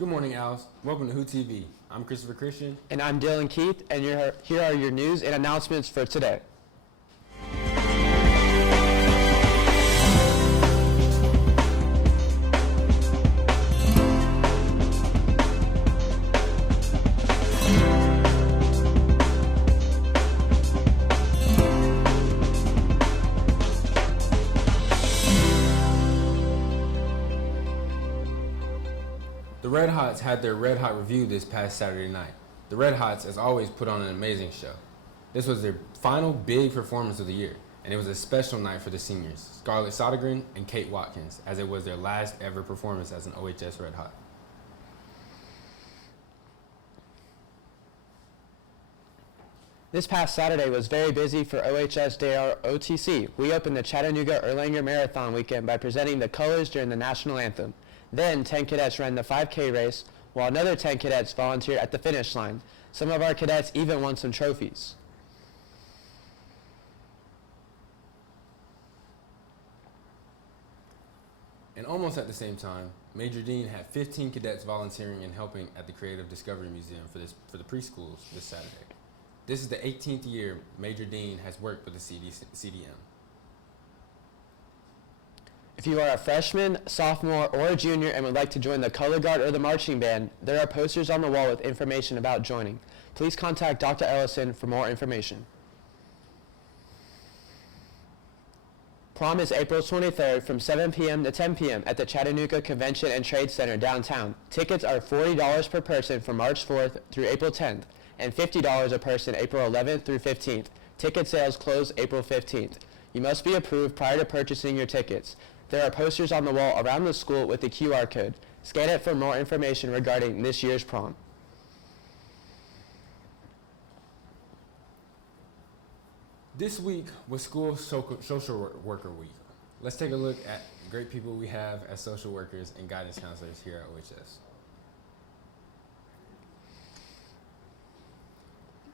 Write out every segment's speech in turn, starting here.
Good morning, Owls. Welcome to Who TV. I'm Christopher Christian. And I'm Dylan Keith, and here are your news and announcements for today. The Red Hots had their Red Hot review this past Saturday night. The Red Hots, as always, put on an amazing show. This was their final big performance of the year, and it was a special night for the seniors, Scarlett Sodergren and Kate Watkins, as it was their last ever performance as an OHS Red Hot. This past Saturday was very busy for OHS OTC. We opened the Chattanooga Erlanger Marathon weekend by presenting the colors during the national anthem. Then 10 cadets ran the 5K race, while another 10 cadets volunteered at the finish line. Some of our cadets even won some trophies. And almost at the same time, Major Dean had 15 cadets volunteering and helping at the Creative Discovery Museum for the preschools this Saturday. This is the 18th year Major Dean has worked with the CDM. If you are a freshman, sophomore, or a junior and would like to join the color guard or the marching band, there are posters on the wall with information about joining. Please contact Dr. Ellison for more information. Prom is April 23rd from 7 p.m. to 10 p.m. at the Chattanooga Convention and Trade Center downtown. Tickets are $40 per person from March 4th through April 10th and $50 a person April 11th through 15th. Ticket sales close April 15th. You must be approved prior to purchasing your tickets. There are posters on the wall around the school with the QR code. Scan it for more information regarding this year's prom. This week was School Social Worker Week. Let's take a look at great people we have as social workers and guidance counselors here at OHS.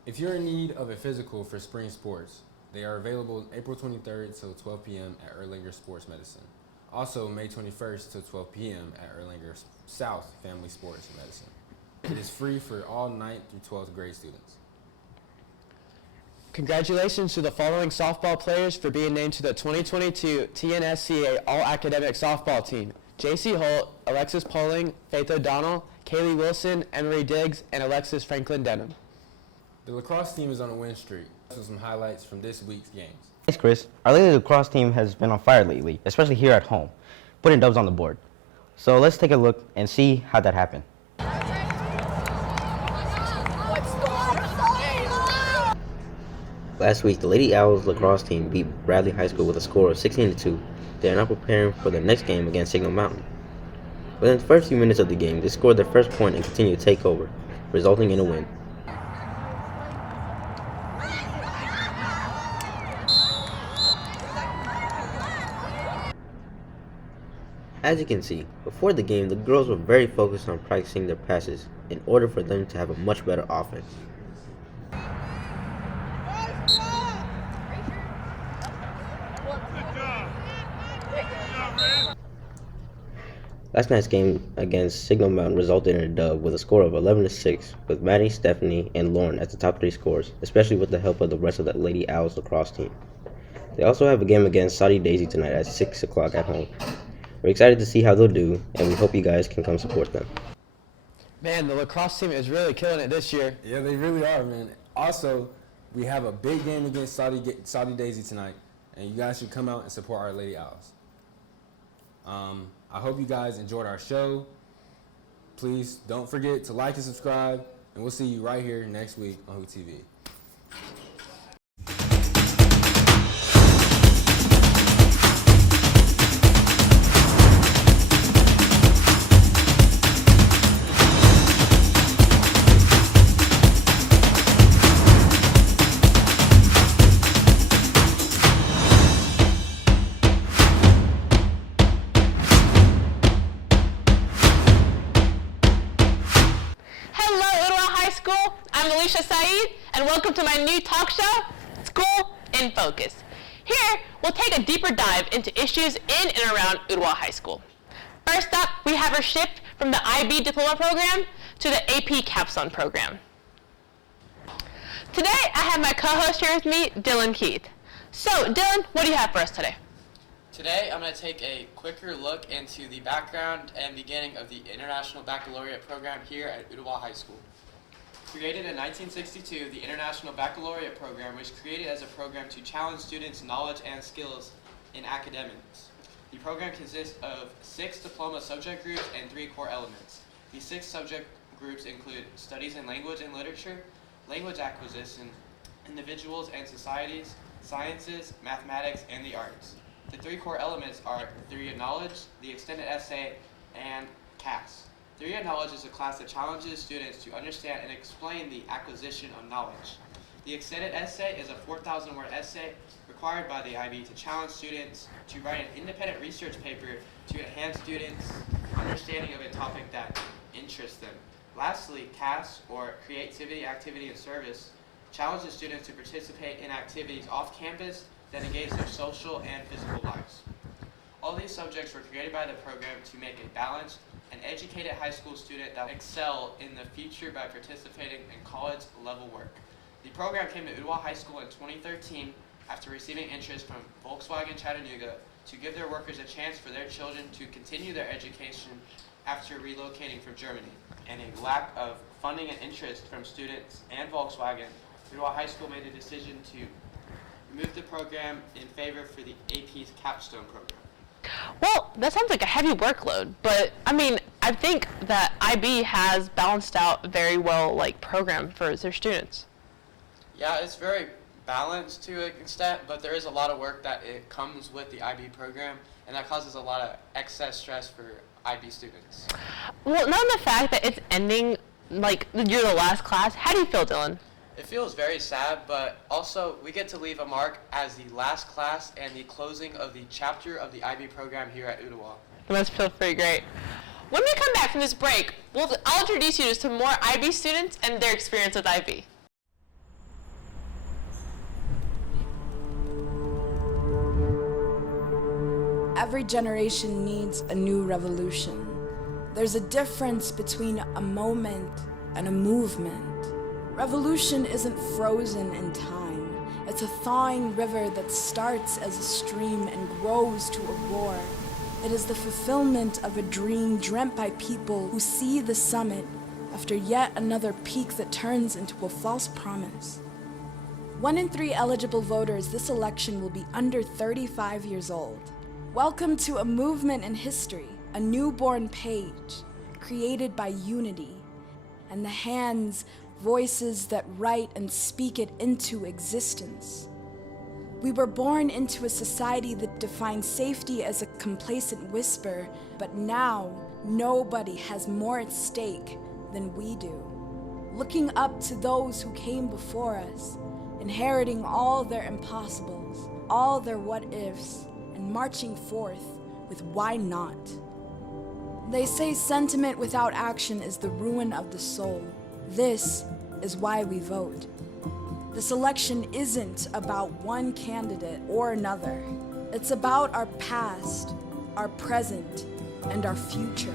If you're in need of a physical for spring sports, they are available April 23rd till 12 p.m. at Erlanger Sports Medicine. Also, May 21st till 12 p.m. at Erlanger South Family Sports Medicine. It is free for all 9th through 12th grade students. Congratulations to the following softball players for being named to the 2022 TNSCA All-Academic Softball Team. J.C. Holt, Alexis Poling, Faith O'Donnell, Kaylee Wilson, Emery Diggs, and Alexis Franklin Denham. The lacrosse team is on a win streak. So some highlights from this week's games. Thanks, Chris. Our lady lacrosse team has been on fire lately, especially here at home, putting dubs on the board. So let's take a look and see how that happened. Last week, the Lady Owls lacrosse team beat Bradley High School with a score of 16-2. They are now preparing for their next game against Signal Mountain. Within the first few minutes of the game, they scored their first point and continued to take over, resulting in a win. As you can see, before the game, the girls were very focused on practicing their passes in order for them to have a much better offense. Last night's game against Signal Mountain resulted in a dub with a score of 11-6, with Maddie, Stephanie, and Lauren at the top 3 scores, especially with the help of the rest of the Lady Owls lacrosse team. They also have a game against Saudi Daisy tonight at 6 o'clock at home. We're excited to see how they'll do, and we hope you guys can come support them. Man, the lacrosse team is really killing it this year. Yeah, they really are, man. Also, we have a big game against Saudi Daisy tonight, and you guys should come out and support our Lady Owls. I hope you guys enjoyed our show. Please don't forget to like and subscribe, and we'll see you right here next week on Who TV. And welcome to my new talk show, School in Focus. Here, we'll take a deeper dive into issues in and around Ooltewah High School. First up, we have our shift from the IB Diploma Program to the AP Capstone Program. Today, I have my co-host here with me, Dylan Keith. So, Dylan, what do you have for us today? Today, I'm going to take a quicker look into the background and beginning of the International Baccalaureate program here at Ooltewah High School. Created in 1962, the International Baccalaureate program was created as a program to challenge students' knowledge and skills in academics. The program consists of 6 diploma subject groups and 3 core elements. These 6 subject groups include studies in language and literature, language acquisition, individuals and societies, sciences, mathematics, and the arts. The 3 core elements are theory of knowledge, the extended essay, and CAS. Theory of knowledge is a class that challenges students to understand and explain the acquisition of knowledge. The extended essay is a 4,000-word essay required by the IB to challenge students to write an independent research paper to enhance students' understanding of a topic that interests them. Lastly, CAS, or Creativity, Activity, and Service, challenges students to participate in activities off campus that engage their social and physical lives. All these subjects were created by the program to make a balanced and educated high school student that will excel in the future by participating in college-level work. The program came to Ooltewah High School in 2013 after receiving interest from Volkswagen Chattanooga to give their workers a chance for their children to continue their education after relocating from Germany. And a lack of funding and interest from students and Volkswagen, Ooltewah High School made a decision to remove the program in favor for the AP's Capstone program. Well, that sounds like a heavy workload, but I mean, I think that IB has balanced out a very well program for their students. Yeah, it's very balanced to an extent, but there is a lot of work that it comes with the IB program, and that causes a lot of excess stress for IB students. Well, knowing the fact that it's ending, you're the last class, how do you feel, Dylan? It feels very sad, but also we get to leave a mark as the last class and the closing of the chapter of the IB program here at Ooltewah. That must feel pretty great. When we come back from this break, I'll introduce you to some more IB students and their experience with IB. Every generation needs a new revolution. There's a difference between a moment and a movement. Revolution isn't frozen in time. It's a thawing river that starts as a stream and grows to a roar. It is the fulfillment of a dream dreamt by people who see the summit after yet another peak that turns into a false promise. 1 in 3 eligible voters this election will be under 35 years old. Welcome to a movement in history, a newborn page, created by unity, and the hands, voices that write and speak it into existence. We were born into a society that defines safety as a complacent whisper, but now nobody has more at stake than we do. Looking up to those who came before us, inheriting all their impossibles, all their what-ifs, and marching forth with why not. They say sentiment without action is the ruin of the soul. This is why we vote. This election isn't about one candidate or another. It's about our past, our present, and our future.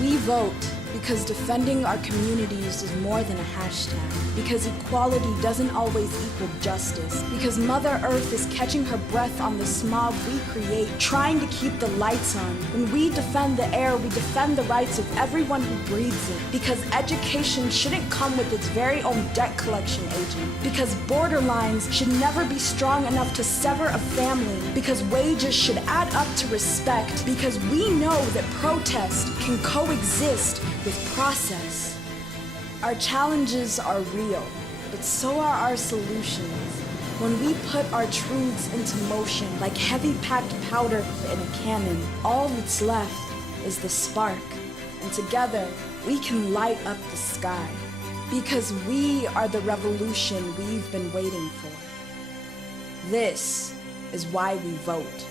We vote because defending our communities is more than a hashtag, because equality doesn't always equal justice, because Mother Earth is catching her breath on the smog we create, trying to keep the lights on. When we defend the air, we defend the rights of everyone who breathes it, because education shouldn't come with its very own debt collection agent, because borderlines should never be strong enough to sever a family, because wages should add up to respect, because we know that protest can coexist with process. Our challenges are real, but so are our solutions. When we put our truths into motion like heavy packed powder in a cannon, all that's left is the spark, and together we can light up the sky, because we are the revolution we've been waiting for. This is why we vote.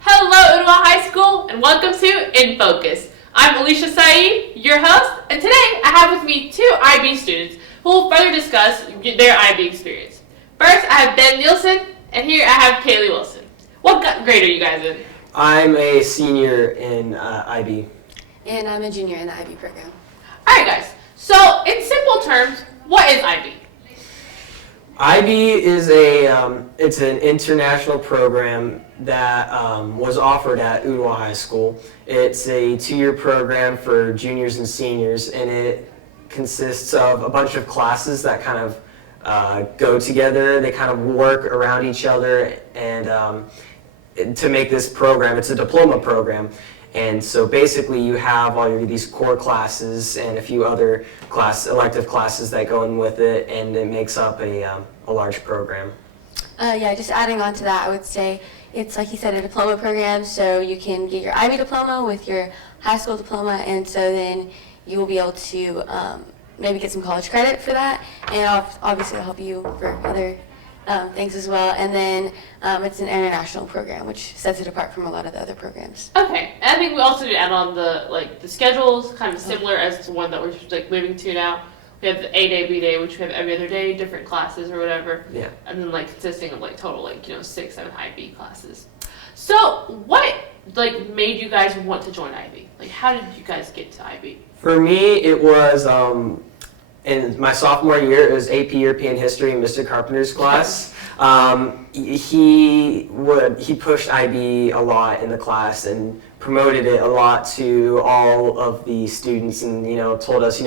Hello, Ooltewah High School, and welcome to In Focus. I'm Alicia Saeed, your host, and today I have with me 2 IB students who will further discuss their IB experience. First, I have Ben Nielsen, and here I have Kaylee Wilson. What grade are you guys in? I'm a senior in IB. And I'm a junior in the IB program. All right, guys. So, in simple terms, what is IB? IB is it's an international program that was offered at Ooltewah High School. It's a 2-year program for juniors and seniors, and it consists of a bunch of classes that kind of go together. They kind of work around each other, and to make this program, it's a diploma program. And so basically you have all these core classes and a few other elective classes that go in with it, and it makes up a large program. Yeah, just adding on to that, I would say it's, like you said, a diploma program, so you can get your IB diploma with your high school diploma, and so then you will be able to maybe get some college credit for that, and obviously it'll help you for other things as well. And then it's an international program, which sets it apart from a lot of the other programs. Okay, and I think we also need to add on the schedules, kind of similar as the one that we're moving to now. We have the A day, B day, which we have every other day, different classes or whatever. Yeah. And then consisting of total 6, 7 IB classes. So what made you guys want to join IB? How did you guys get to IB? For me, it was in my sophomore year. It was AP European History in Mr. Carpenter's class. He pushed IB a lot in the class and promoted it a lot to all of the students, and told us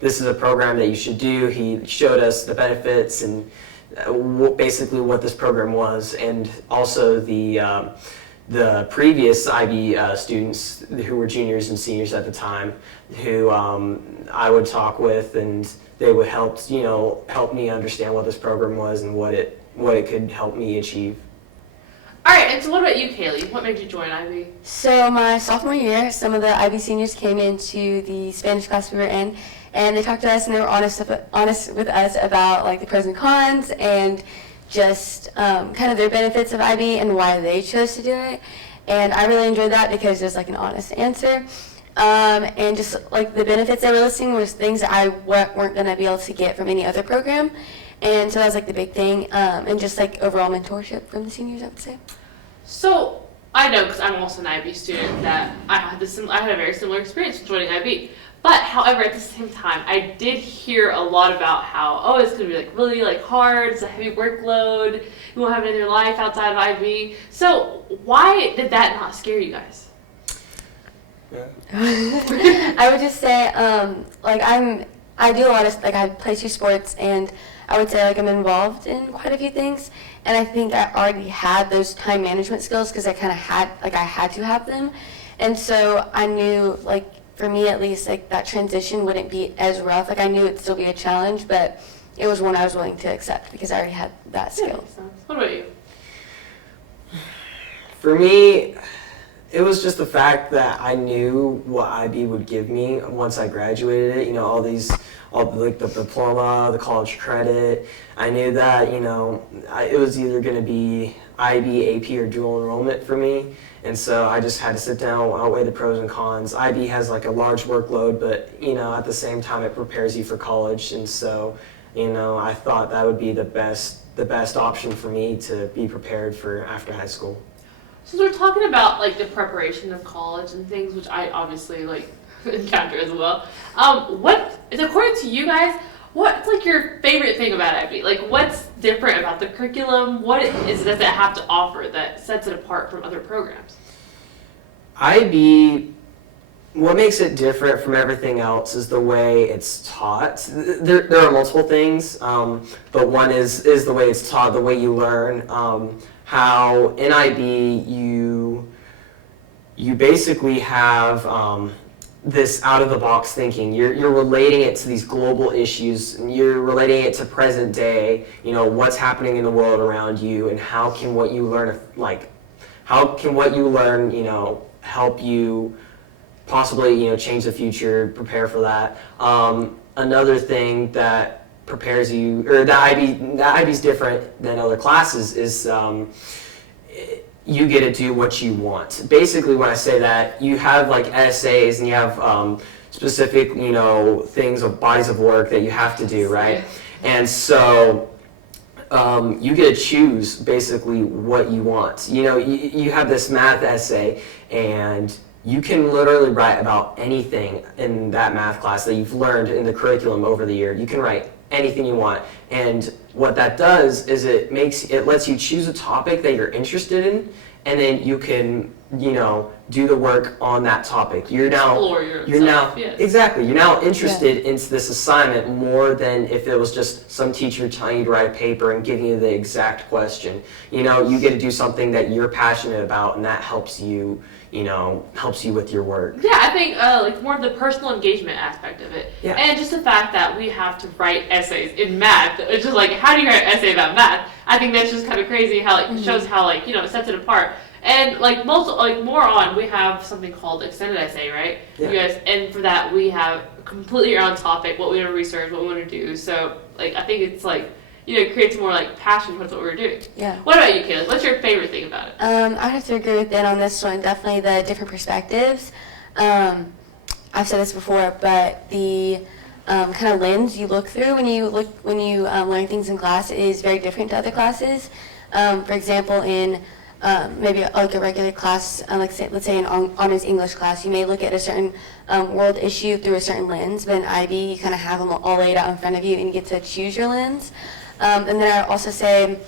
this is a program that you should do. He showed us the benefits and basically what this program was, and also the previous IB students who were juniors and seniors at the time, who I would talk with, and they would help me understand what this program was and what it could help me achieve. All right, and so what about you, Kaylee? What made you join IB? So my sophomore year, some of the IB seniors came into the Spanish class we were in, and they talked to us, and they were honest with us about the pros and cons, and just kind of their benefits of IB and why they chose to do it. And I really enjoyed that because there's an honest answer. And just the benefits they were listing was things that I weren't going to be able to get from any other program. And so that was the big thing. And just overall mentorship from the seniors, I would say. So I know, because I'm also an IB student, that I had a very similar experience joining IB. But however, at the same time, I did hear a lot about how it's going to be really hard, it's a heavy workload, you won't have any other life outside of IB. So why did that not scare you guys? I would just say I do a lot of I play 2 sports, and I would say I'm involved in quite a few things, and I think I already had those time management skills because I kind of had I had to have them, and so I knew for me at least that transition wouldn't be as rough. I knew it'd still be a challenge, but it was one I was willing to accept because I already had that skill. Yeah, what about you? For me, it was just the fact that I knew what IB would give me once I graduated it. All the diploma, the college credit. I knew that it was either going to be IB, AP, or dual enrollment for me. And so I just had to sit down, outweigh the pros and cons. IB has a large workload, but at the same time it prepares you for college. And so I thought that would be the best option for me to be prepared for after high school. So we're talking about the preparation of college and things, which I obviously encounter as well. What is, according to you guys, what's your favorite thing about IB? What's different about the curriculum? What does it have to offer that sets it apart from other programs? IB, what makes it different from everything else is the way it's taught. There are multiple things, but one is the way it's taught, the way you learn. How in IB you basically have this out-of-the-box thinking. You're relating it to these global issues, and you're relating it to present day, what's happening in the world around you, and how can what you learn, help you possibly, change the future, prepare for that. Another thing that prepares you, or that IB's different than other classes, is you get to do what you want. Basically, when I say that, you have essays and you have specific, things of bodies of work that you have to do, right? And so you get to choose basically what you want. You know, you have this math essay, and you can literally write about anything in that math class that you've learned in the curriculum over the year. You can write anything you want. And what that does is it lets you choose a topic that you're interested in, and then you can, you know, do the work on that topic. You're now exactly. You're now interested into this assignment more than if it was just some teacher telling you to write a paper and giving you the exact question. You know, you get to do something that you're passionate about, and that helps you. You know, helps you with your work. Yeah, I think like more of the personal engagement aspect of it, and just the fact that we have to write essays in math. It's just like, how do you write an essay about math? I think that's just kind of crazy. How like it shows how like, you know, it sets it apart. And like more on, we have something called extended essay, right? Yeah. You guys, and for that we have completely our own topic, what we want to research, what we want to do. So like I think it's like, you know, it creates more like passion towards what we're doing. Yeah. What about you, Kayla? What's your favorite thing about it? I have to agree with Ben on this one. Definitely the different perspectives. I've said this before, but the kind of lens you look through when you learn things in class is very different to other classes. For example, in maybe like a regular class, let's say an honors English class, you may look at a certain world issue through a certain lens, but in IB you kind of have them all laid out in front of you and you get to choose your lens. And then I also say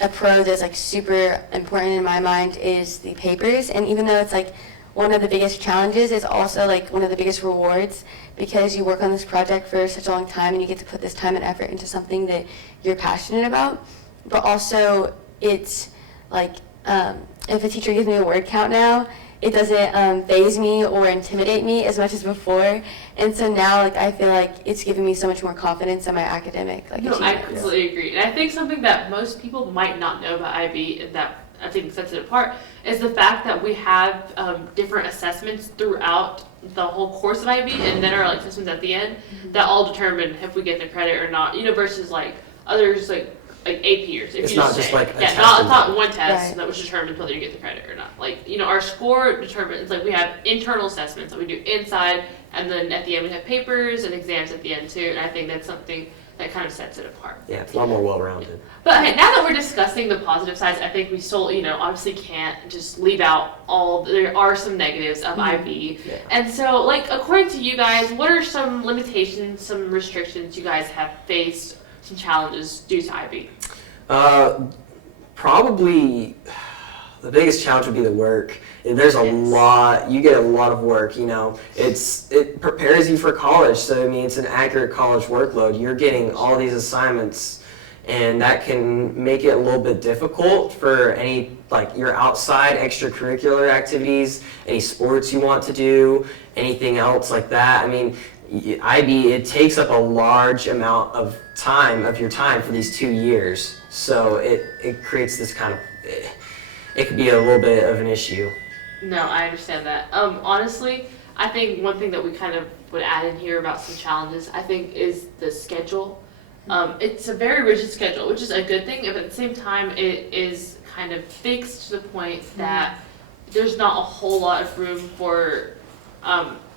a pro that's like super important in my mind is the papers. And even though it's like one of the biggest challenges, it's also like one of the biggest rewards because you work on this project for such a long time and you get to put this time and effort into something that you're passionate about. But also it's like if a teacher gives me a word count now, it doesn't faze me or intimidate me as much as before. And so now, like, I feel like it's giving me so much more confidence in my academic achievements. I completely agree. And I think something that most people might not know about IB and that I think sets it apart is the fact that we have different assessments throughout the whole course of IB, and then our like assessments at the end that all determine if we get the credit or not. You know, versus like others like AP years. It's not just like a test. It's not one test that which determines whether you get the credit or not. Like, you know, our score determines, like we have internal assessments that we do inside, and then at the end we have papers and exams at the end too, and I think that's something that kind of sets it apart. Yeah, it's a lot more well-rounded. But okay, now that we're discussing the positive sides, I think we still, you know, obviously can't just leave out there are some negatives of IB. Yeah. And so, like, according to you guys, what are some limitations, some restrictions you guys have faced, some challenges due to IB? Probably the biggest challenge would be the work. There's a lot, you get a lot of work, you know. It prepares you for college, so I mean it's an accurate college workload. You're getting all these assignments, and that can make it a little bit difficult for any, like, your outside extracurricular activities, any sports you want to do, anything else like that. I mean, IB, it takes up a large amount of your time for these 2 years. So it creates this kind of, it could be a little bit of an issue. No, I understand that. Honestly, I think one thing that we kind of would add in here about some challenges, I think, is the schedule. It's a very rigid schedule, which is a good thing, but at the same time, it is kind of fixed to the point that there's not a whole lot of room for,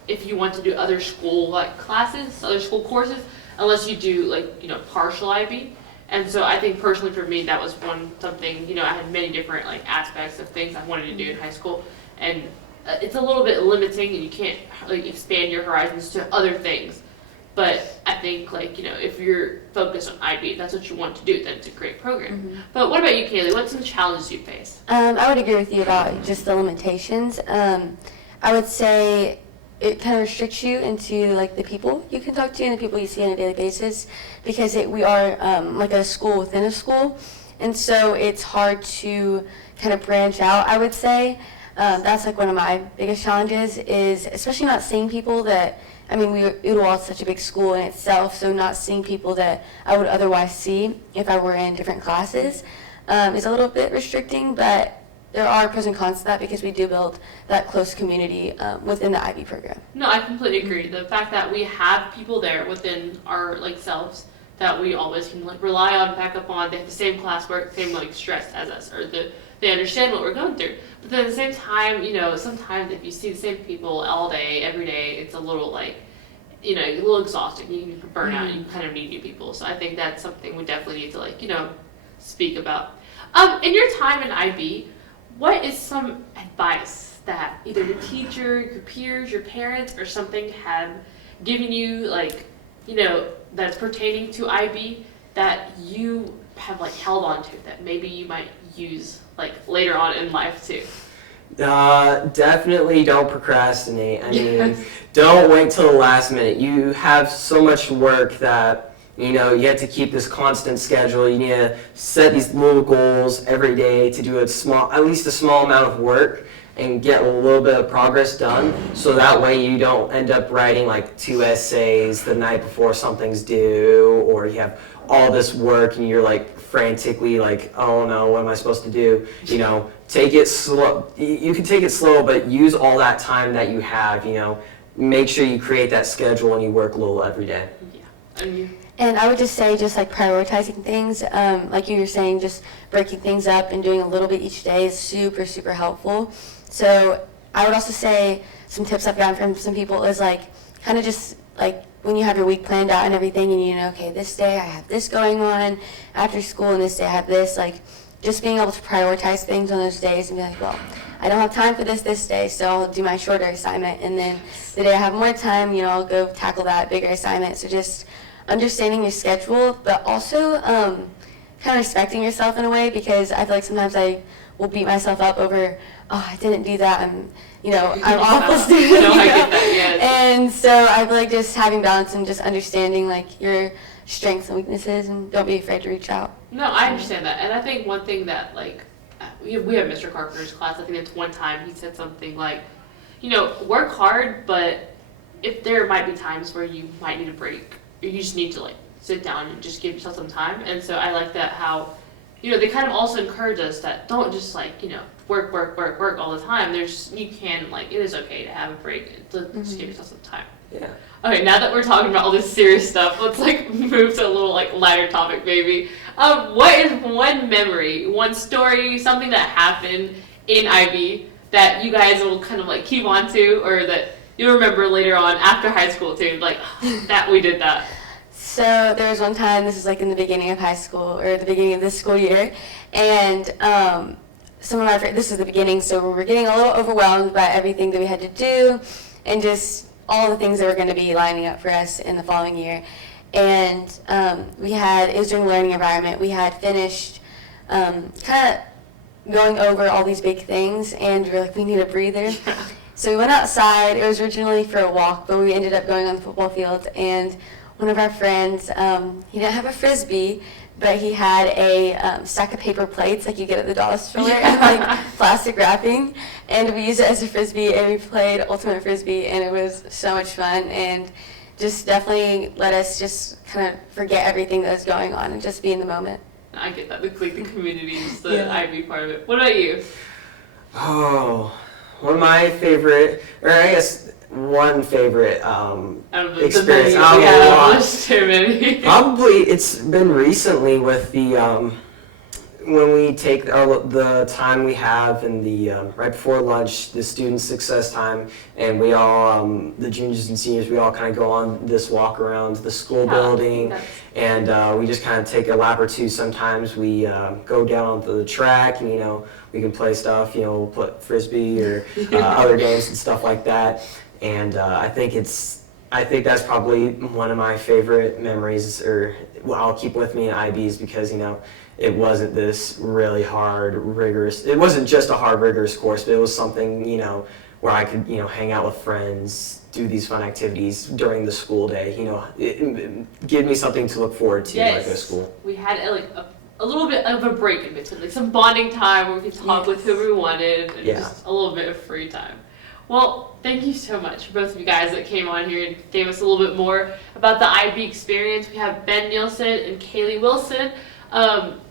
if you want to do other school like classes, other school courses, unless you do like, you know, partial IB. And so I think personally for me that was something, you know, I had many different like aspects of things I wanted to do in high school, and it's a little bit limiting and you can't like expand your horizons to other things. But I think, like, you know, if you're focused on IB, if that's what you want to do, then it's a great program. But what about you, Kaylee? What's some challenges you face? I would agree with you about just the limitations. I would say it kind of restricts you into like the people you can talk to and the people you see on a daily basis, because we are like a school within a school, and so it's hard to kind of branch out, I would say. That's like one of my biggest challenges, is especially not seeing people that, I mean, Ooltewah is such a big school in itself, so not seeing people that I would otherwise see if I were in different classes is a little bit restricting, but there are pros and cons to that because we do build that close community within the IB program. No, I completely agree. The fact that we have people there within our like selves that we always can like rely on, back up on, they have the same classwork, same like stress as us, or they understand what we're going through. But then at the same time, you know, sometimes if you see the same people all day, every day, it's a little like, you know, a little exhausting. You can burn out. You kind of need new people. So I think that's something we definitely need to like, you know, speak about. In your time in IB, what is some advice that either the teacher, your peers, your parents, or something have given you, like, you know, that's pertaining to IB that you have like held on to that maybe you might use like later on in life too? Definitely don't procrastinate. I mean, don't wait till the last minute. You have so much work that, you know, you have to keep this constant schedule. You need to set these little goals every day to do at least a small amount of work and get a little bit of progress done, so that way you don't end up writing like 2 essays the night before something's due, or you have all this work and you're like frantically like, oh no, what am I supposed to do? You know, take it slow. You can take it slow, but use all that time that you have, you know, make sure you create that schedule and you work a little every day. Yeah. And I would just say, just like prioritizing things, like you were saying, just breaking things up and doing a little bit each day is super, super helpful. So I would also say some tips I've gotten from some people is like kind of just like when you have your week planned out and everything, and you know, okay, this day I have this going on after school, and this day I have this, like just being able to prioritize things on those days and be like, well, I don't have time for this day, so I'll do my shorter assignment, and then the day I have more time, you know, I'll go tackle that bigger assignment. So just understanding your schedule, but also kind of respecting yourself in a way, because I feel like sometimes I will beat myself up over, oh, I didn't do that, I'm awful student. No, I get that, yes. And so I feel like just having balance and just understanding like your strengths and weaknesses, and don't be afraid to reach out. No, I understand that. And I think one thing that, like, we have Mr. Carpenter's class, I think it's one time he said something like, you know, work hard, but if there might be times where you might need a break, or you just need to, like, sit down and just give yourself some time. And so I like that how, you know, they kind of also encourage us that don't just, like, you know, work all the time. You can, like, it is okay to have a break, to just give yourself some time. Yeah. Okay, now that we're talking about all this serious stuff, let's like move to a little like lighter topic, maybe. What is one memory, one story, something that happened in IB that you guys will kind of like keep on to, or that you'll remember later on after high school too, like, oh, that we did that? So there was one time, this is like in the beginning of high school, or the beginning of this school year, and some of my friends, this is the beginning, so we were getting a little overwhelmed by everything that we had to do, and just all the things that were going to be lining up for us in the following year. And it was during learning environment, we had finished kind of going over all these big things, and we were like, we need a breather. So we went outside. It was originally for a walk, but we ended up going on the football field, and one of our friends, he didn't have a Frisbee, but he had a stack of paper plates like you get at the dollar store, and like plastic wrapping, and we used it as a Frisbee, and we played Ultimate Frisbee, and it was so much fun, and just definitely let us just kind of forget everything that was going on and just be in the moment. I get that, the community is the IB part of it. What about you? Oh, one of my favorite, or I guess one favorite experience. There's too many. Probably it's been recently with the when we take the time we have in the right before lunch, the student success time, and we all the juniors and seniors, we all kind of go on this walk around the school building, and we just kind of take a lap or two. Sometimes we go down the track, and you know, we can play stuff, you know, we'll put Frisbee or other games and stuff like that. And I think that's probably one of my favorite memories, or what I'll keep with me in IBs, because, you know, it wasn't this really hard, rigorous, it wasn't just a hard, rigorous course, but it was something, you know, where I could, you know, hang out with friends, do these fun activities during the school day, you know, it give me something to look forward to when I go to school. We had a little bit of a break in between, like some bonding time where we could talk with who we wanted, and just a little bit of free time. Well, thank you so much for both of you guys that came on here and gave us a little bit more about the IB experience. We have Ben Nielsen and Kaylee Wilson,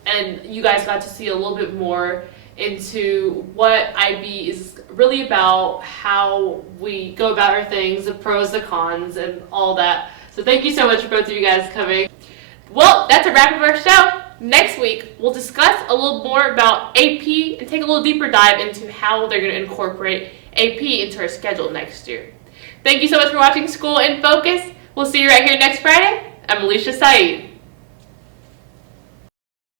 and you guys got to see a little bit more into what IB is really about, how we go about our things, the pros, the cons, and all that. So thank you so much for both of you guys coming. Well, that's a wrap of our show. Next week, we'll discuss a little more about AP and take a little deeper dive into how they're going to incorporate AP into our schedule next year. Thank you so much for watching School in Focus. We'll see you right here next Friday. I'm Alicia Saeed.